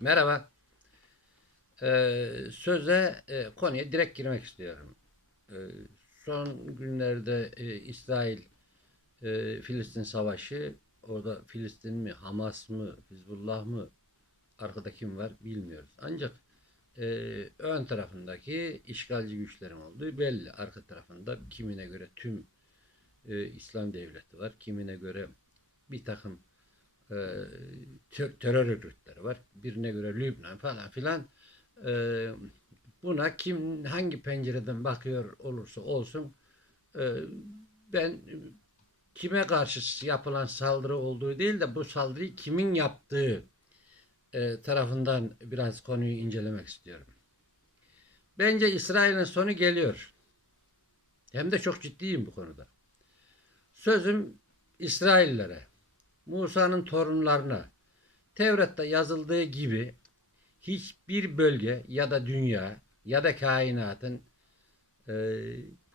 Merhaba. Ee, söze, e, konuya direkt girmek istiyorum. Ee, son günlerde e, İsrail e, Filistin savaşı, orada Filistin mi, Hamas mı, Hizbullah mı, arkada kim var bilmiyoruz. Ancak e, ön tarafındaki işgalci güçlerin olduğu belli. Arka tarafında kimine göre tüm e, İslam devleti var, kimine göre bir takım e, terör örgütleri var. Birine göre Lübnan falan filan. E, buna kim hangi pencereden bakıyor olursa olsun e, ben kime karşı yapılan saldırı olduğu değil de bu saldırıyı kimin yaptığı e, tarafından biraz konuyu incelemek istiyorum. Bence İsrail'in sonu geliyor. Hem de çok ciddiyim bu konuda. Sözüm İsraillere. Musa'nın torunlarına Tevrat'ta yazıldığı gibi hiçbir bölge ya da dünya ya da kainatın e,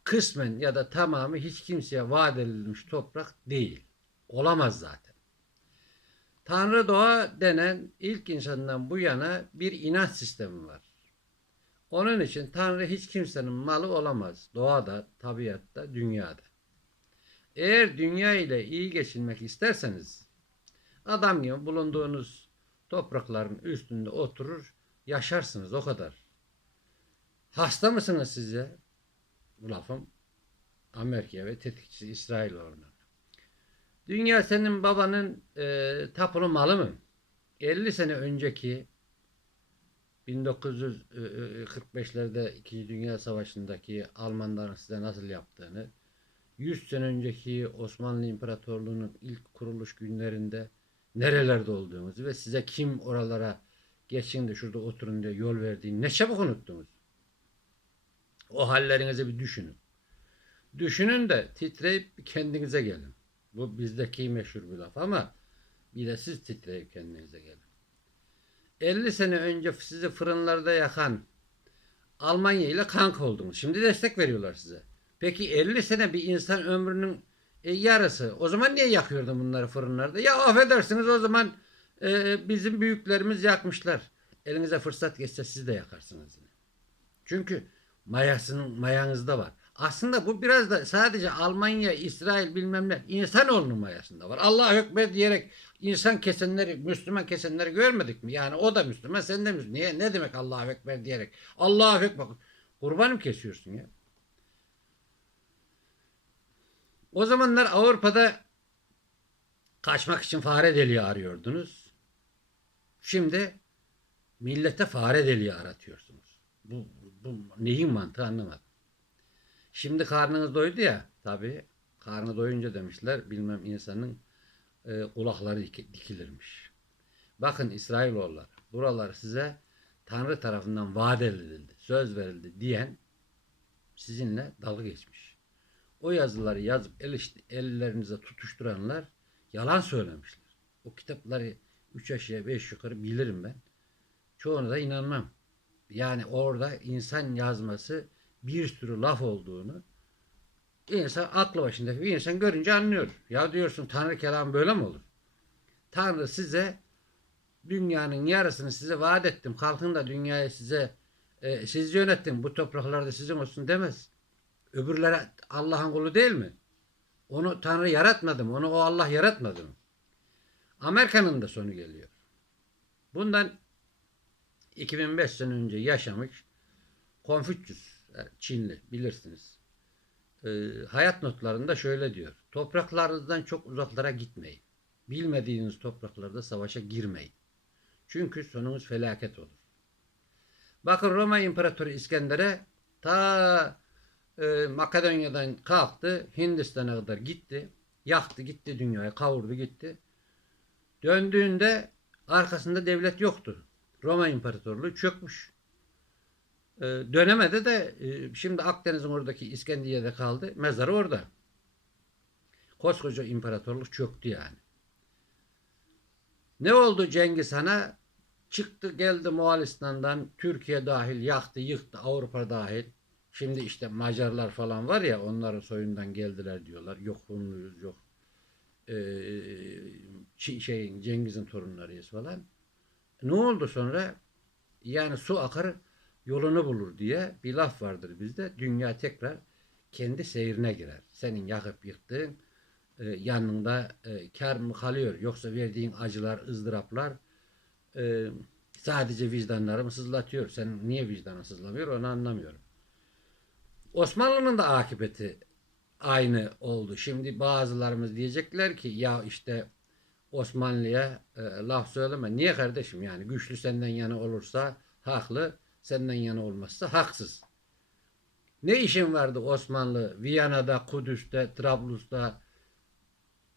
kısmen ya da tamamı hiç kimseye vaat edilmiş toprak değil. Olamaz zaten. Tanrı doğa denen ilk insandan bu yana bir inanç sistemi var. Onun için Tanrı hiç kimsenin malı olamaz. Doğada, tabiatta, dünyada. Eğer dünya ile iyi geçinmek isterseniz adam gibi bulunduğunuz toprakların üstünde oturur yaşarsınız o kadar. Hasta mısınız size? Bu lafım Amerika'ya ve tetikçi İsrailoğlu'na. Dünya senin babanın e, tapulu malı mı? 50 sene önceki 1945'lerde 2. Dünya Savaşı'ndaki Almanların size nasıl yaptığını 100 sene önceki Osmanlı İmparatorluğu'nun ilk kuruluş günlerinde nerelerde olduğumuzu ve size kim oralara geçin de şurada oturun diye yol verdiğini ne çabuk unuttunuz. O hallerinizi bir düşünün. Düşünün de titreyip kendinize gelin. Bu bizdeki meşhur bir laf ama bir de siz titreyip kendinize gelin. 50 sene önce sizi fırınlarda yakan Almanya ile kanka oldunuz. Şimdi destek veriyorlar size. Peki 50 sene bir insan ömrünün e, yarısı. O zaman niye yakıyordun bunları fırınlarda? Ya affedersiniz o zaman e, bizim büyüklerimiz yakmışlar. Elinize fırsat geçse siz de yakarsınız. Çünkü mayasının mayanızda var. Aslında bu biraz da sadece Almanya, İsrail bilmem ne insanoğlunun mayasında var. Allah Ekber diyerek insan kesenleri, Müslüman kesenleri görmedik mi? Yani o da Müslüman, sen de Müslüman. Niye? Ne demek Allah Ekber diyerek? Allah Ekber. Kurbanım kesiyorsun ya. O zamanlar Avrupa'da kaçmak için fare deliği arıyordunuz. Şimdi millete fare deliği aratıyorsunuz. Bu, bu neyin mantığı anlamadım. Şimdi karnınız doydu ya tabii. Karnı doyunca demişler bilmem insanın e, kulakları dik- dikilirmiş. Bakın İsrailoğulları buralar size Tanrı tarafından vaat edildi, söz verildi diyen sizinle dalga geçmiş. O yazıları yazıp el, ellerinize tutuşturanlar yalan söylemişler. O kitapları üç aşağı beş yukarı bilirim ben. Çoğuna da inanmam. Yani orada insan yazması bir sürü laf olduğunu insan aklı başındaki bir insan görünce anlıyor. Ya diyorsun Tanrı kelamı böyle mi olur? Tanrı size dünyanın yarısını size vaat ettim. Kalkın da dünyayı size e, siz yönettin. Bu topraklarda sizin olsun demez. Öbürleri Allah'ın kulu değil mi? Onu Tanrı yaratmadı mı? Onu o Allah yaratmadı mı? Amerika'nın da sonu geliyor. Bundan 2005 sene önce yaşamış Konfüçyüs, e, Çinli bilirsiniz. Ee, hayat notlarında şöyle diyor. Topraklarınızdan çok uzaklara gitmeyin. Bilmediğiniz topraklarda savaşa girmeyin. Çünkü sonunuz felaket olur. Bakın Roma İmparatoru İskender'e ta e, Makedonya'dan kalktı, Hindistan'a kadar gitti. Yaktı gitti dünyayı, kavurdu gitti. Döndüğünde arkasında devlet yoktu. Roma İmparatorluğu çökmüş. Ee, dönemedi de e, şimdi Akdeniz'in oradaki İskenderiye'de kaldı. Mezarı orada. Koskoca imparatorluk çöktü yani. Ne oldu Cengiz Han'a? Çıktı geldi Moğolistan'dan Türkiye dahil yaktı yıktı Avrupa dahil. Şimdi işte Macarlar falan var ya onların soyundan geldiler diyorlar. Yok Hunluyuz yok. Ee, şeyin Cengiz'in torunlarıyız falan. Ne oldu sonra? Yani su akar yolunu bulur diye bir laf vardır bizde. Dünya tekrar kendi seyrine girer. Senin yakıp yıktığın e, yanında e, kar mı kalıyor yoksa verdiğin acılar, ızdıraplar e, sadece vicdanlarımı sızlatıyor. Sen niye vicdanın sızlamıyor onu anlamıyorum. Osmanlı'nın da akıbeti aynı oldu. Şimdi bazılarımız diyecekler ki ya işte Osmanlı'ya e, laf söyleme. Niye kardeşim yani güçlü senden yana olursa haklı, senden yana olmazsa haksız. Ne işin vardı Osmanlı Viyana'da, Kudüs'te, Trablus'ta?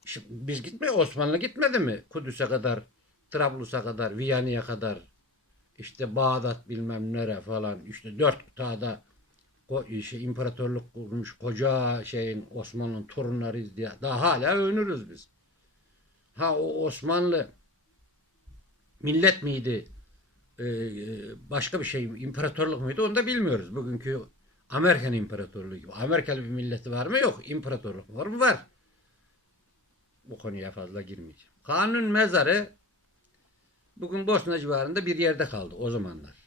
Şimdi biz gitme Osmanlı gitmedi mi? Kudüs'e kadar, Trablus'a kadar, Viyana'ya kadar, işte Bağdat bilmem nere falan, işte dört kıtada şey, imparatorluk kurmuş koca şeyin Osmanlı'nın torunlarıyız diye daha hala övünürüz biz. Ha o Osmanlı millet miydi? Ee, başka bir şey imparatorluk muydu? Onu da bilmiyoruz. Bugünkü Amerikan İmparatorluğu gibi. Amerikalı bir milleti var mı? Yok. İmparatorluk var mı? Var. Bu konuya fazla girmeyeceğim. Kanun mezarı bugün Bosna civarında bir yerde kaldı o zamanlar.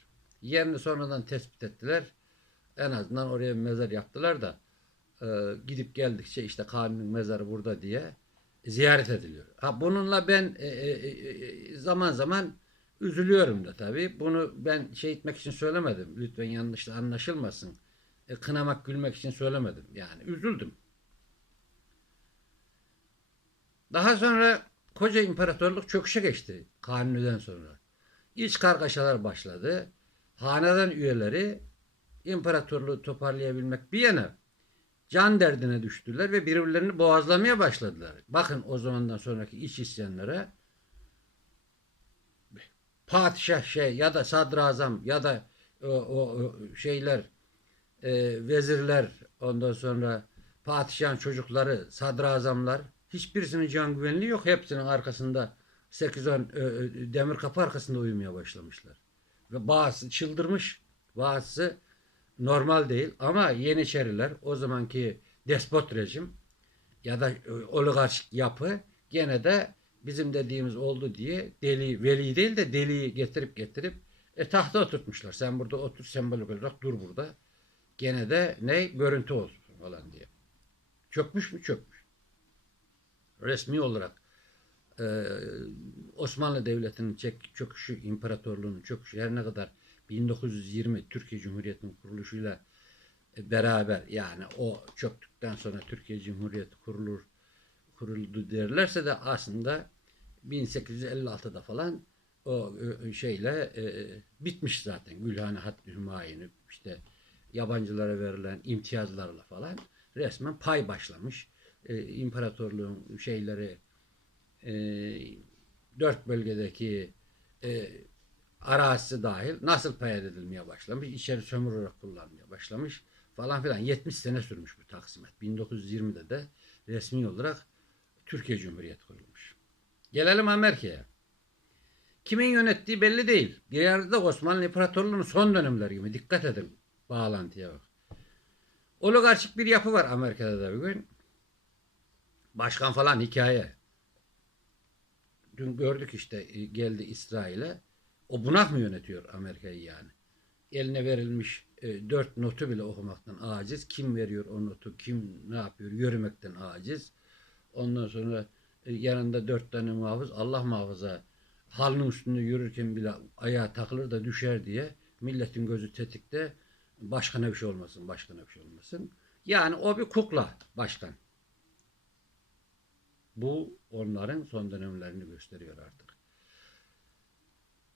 Yerini sonradan tespit ettiler. En azından oraya bir mezar yaptılar da e, gidip geldikçe işte kanun mezarı burada diye ziyaret ediliyor. Ha bununla ben e, e, e, zaman zaman üzülüyorum da tabii. Bunu ben şey etmek için söylemedim. Lütfen yanlış anlaşılmasın. E, kınamak, gülmek için söylemedim. Yani üzüldüm. Daha sonra koca imparatorluk çöküşe geçti Kanuni'den sonra. İç kargaşalar başladı. Hanedan üyeleri imparatorluğu toparlayabilmek bir yana can derdine düştüler ve birbirlerini boğazlamaya başladılar. Bakın o zamandan sonraki iç isyanlara padişah şey ya da sadrazam ya da o, o, şeyler e, vezirler ondan sonra padişahın çocukları sadrazamlar hiçbirisinin can güvenliği yok. Hepsinin arkasında 8-10 e, e, demir kapı arkasında uyumaya başlamışlar. Ve bazısı çıldırmış bazısı normal değil ama Yeniçeriler o zamanki despot rejim ya da e, oligarşik yapı gene de bizim dediğimiz oldu diye deli veli değil de deliyi getirip getirip e, tahta oturtmuşlar. Sen burada otur sembolik olarak dur burada. Gene de ne görüntü olsun falan diye. Çökmüş mü çökmüş. Resmi olarak e, Osmanlı Devleti'nin çöküşü, imparatorluğunun çöküşü her ne kadar 1920 Türkiye Cumhuriyeti'nin kuruluşuyla e, beraber yani o çöktükten sonra Türkiye Cumhuriyeti kurulur kuruldu derlerse de aslında 1856'da falan o e, şeyle e, bitmiş zaten. Gülhane Hattı Hümayun'u işte yabancılara verilen imtiyazlarla falan resmen pay başlamış. E, imparatorluğun şeyleri e, dört bölgedeki e, arazisi dahil nasıl pay edilmeye başlamış, içeri sömürerek kullanmaya başlamış falan filan. 70 sene sürmüş bu taksimat. 1920'de de resmi olarak Türkiye Cumhuriyeti kurulmuş. Gelelim Amerika'ya. Kimin yönettiği belli değil. Yerde Osmanlı İmparatorluğu'nun son dönemleri gibi. Dikkat edin bağlantıya bak. Oligarşik bir yapı var Amerika'da da bugün. Başkan falan hikaye. Dün gördük işte e, geldi İsrail'e. O bunak mı yönetiyor Amerika'yı yani? Eline verilmiş e, dört notu bile okumaktan aciz. Kim veriyor o notu, kim ne yapıyor yürümekten aciz. Ondan sonra e, yanında dört tane muhafız Allah muhafaza halının üstünde yürürken bile ayağa takılır da düşer diye milletin gözü tetikte başkana bir şey olmasın, başkana bir şey olmasın. Yani o bir kukla başkan. Bu onların son dönemlerini gösteriyor artık.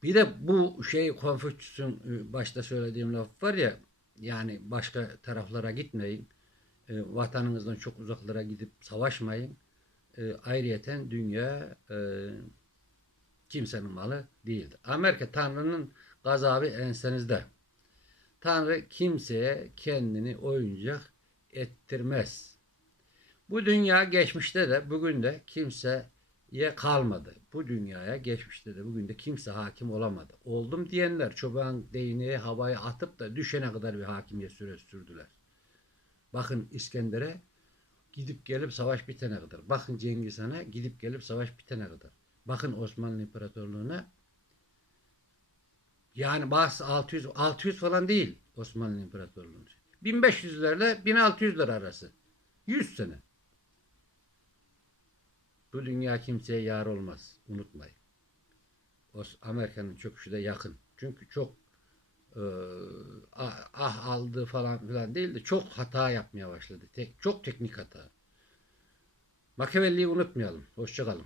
Bir de bu şey Konfüçyüs'ün e, başta söylediğim laf var ya yani başka taraflara gitmeyin. E, vatanınızdan çok uzaklara gidip savaşmayın. E, ayrıyeten dünya e, kimsenin malı değildir. Amerika Tanrı'nın gazabı ensenizde. Tanrı kimseye kendini oyuncak ettirmez. Bu dünya geçmişte de bugün de kimseye kalmadı. Bu dünyaya geçmişte de bugün de kimse hakim olamadı. Oldum diyenler çoban değneği havaya atıp da düşene kadar bir hakimiyet süresi sürdüler. Bakın İskender'e gidip gelip savaş bitene kadar. Bakın Cengiz Han'a gidip gelip savaş bitene kadar. Bakın Osmanlı İmparatorluğu'na Yani bazı 600 600 falan değil Osmanlı İmparatorluğu'nun. 1500'lerle 1600'ler arası. 100 sene. Bu dünya kimseye yar olmaz. Unutmayın. Os- Amerika'nın çöküşü de yakın. Çünkü çok e, ah, aldığı falan filan değil de çok hata yapmaya başladı. Tek, çok teknik hata. Machiavelli'yi unutmayalım. Hoşçakalın.